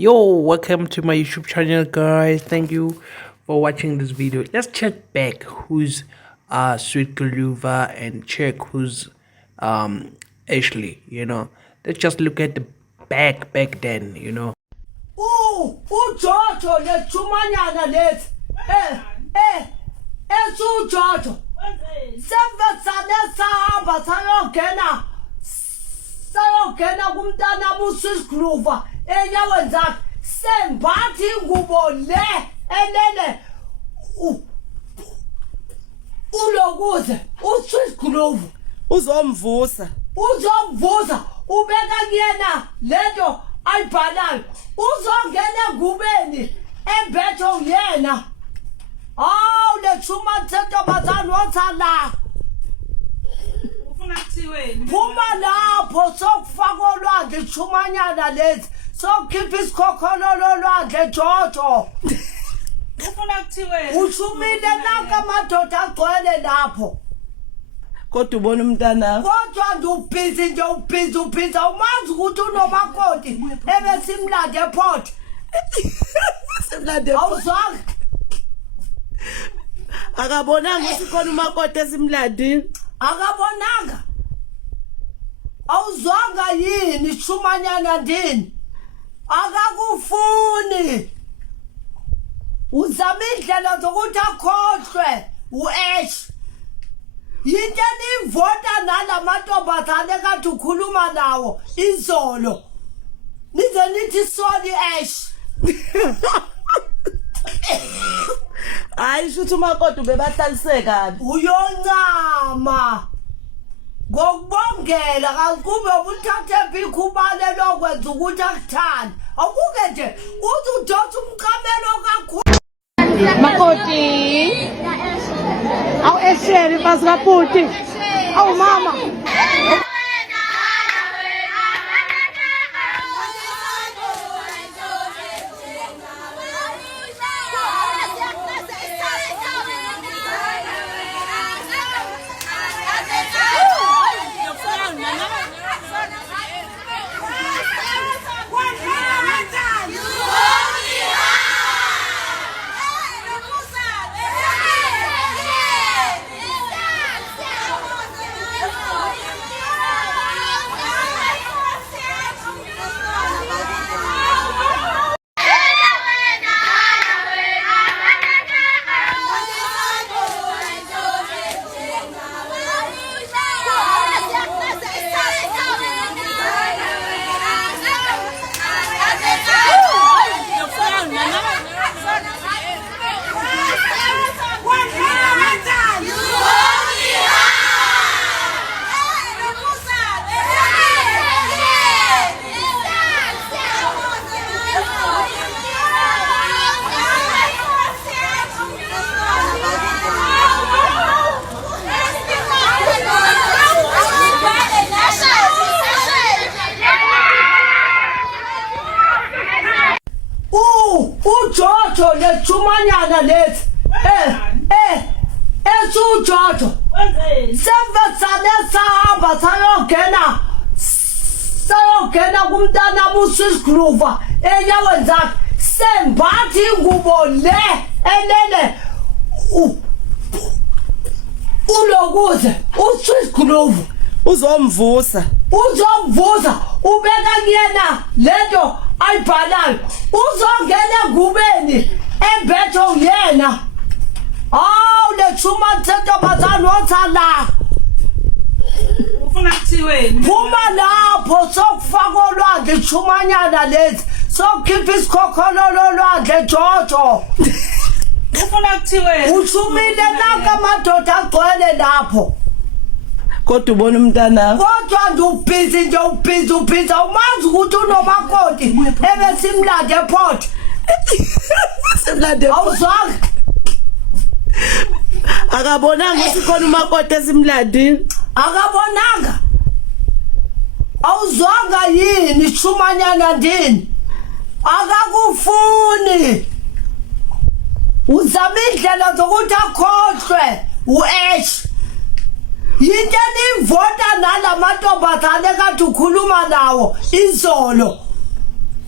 Yo, welcome to my YouTube channel, guys. Thank you for watching this video. Let's check back who's Sweet Galuva and check who's Ashley. Let's just look at the back then. uJojo lechumanyana lethi uJojo sevetsane sahamba sayogena kumntana uSisgluva enyaweni zakhe sembathi ingubo le enene ulokuze uSisgluva uzomvusa ubeka kuyena lento ayibhalayo uzongena ngubeni embetho yena lechuma thetho bazani wotsala ufuna kuthiweni phuma lapho sokufaka olwandle ichumanyana lezi sokukhipha isikhokholo lwandle Jojo ufuna kuthiweni ushumile naka amadoda agcwele lapho kodwa ubona umntana kodwa nje ubhizi umazi ukuthi unomakoti ebesimlande ePort semlande awuzwanga akabonanga ukuthi khona umakoti esimlandini akabonanga awuzwanga yini Shumanyana ndini akakufuni uzama indlela zokuthi akhohlwe uAsh yinto enivota nalamantombazane kade ukhuluma nawo izolo nize nithi sorry Ash hayi shuthi umakoti ubebahlalise kabi uyoncama ngokubongela kakube ubuthathe bikhubale lokwenza ukuthi akuthande akuke nje uthi udotha umqamelo kakhulu makoti awu esheri basikaputi awu mama uJojo lechumanyana lethi uJojo sevetsane sahamba sayogena kumntana uSisgluva enyaweni zakhe sembathi ingubo le enene ulokuze uSisgluva uzomvusa ubeka kuyena lento ayibhalayo uzongena ngubeni embetho yena lechuma thetho bazani wotsala ufuna kuthiweni phuma lapho sokufaka olwandle ichumanyana lezi sokukhipha isikhokholo lwandle Jojo ufuna kuthiweni ushumile naka amadoda agcwele lapho kodwa ubona umntana kodwa nje ubhizi umazi ukuthi unomakoti ebesimlande ePort semlande awuzwanga akabonanga ukuthi khona umakoti esimlandini akabonanga awuzwanga yini Shumanyana ndini akakufuni uzama indlela zokuthi akhohlwe uAsh yinto enivota nalamantombazane kade ukhuluma nawo izolo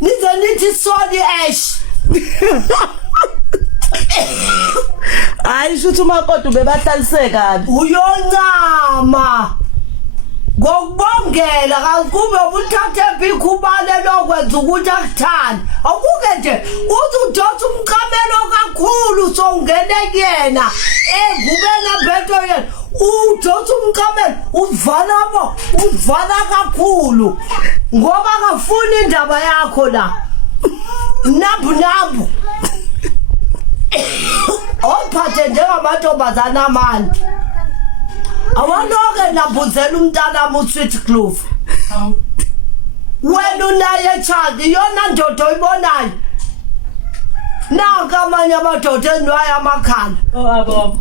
nize nithi sorry Ash. Hayi shuthi umakoti ubebahlaliseka kabi. Uyoncama. Ngokubongela kakube ubuthathe ibikhubale lokwenza ukuthi akuthande. Awuke nje uzudotha umqamelo kakhulu sowungene kuyena engubena betho yena udotha umqamelo uvala kakhulu ngoba akafuni indaba yakho la. Nabu ophathe njengamantombazana amani. Awaloke nabuzela umntana uSweet Clover. Wena unaye child yona ndodo oyibonayo. Naka amanye amadoda enwaye amakhala. Oh abo.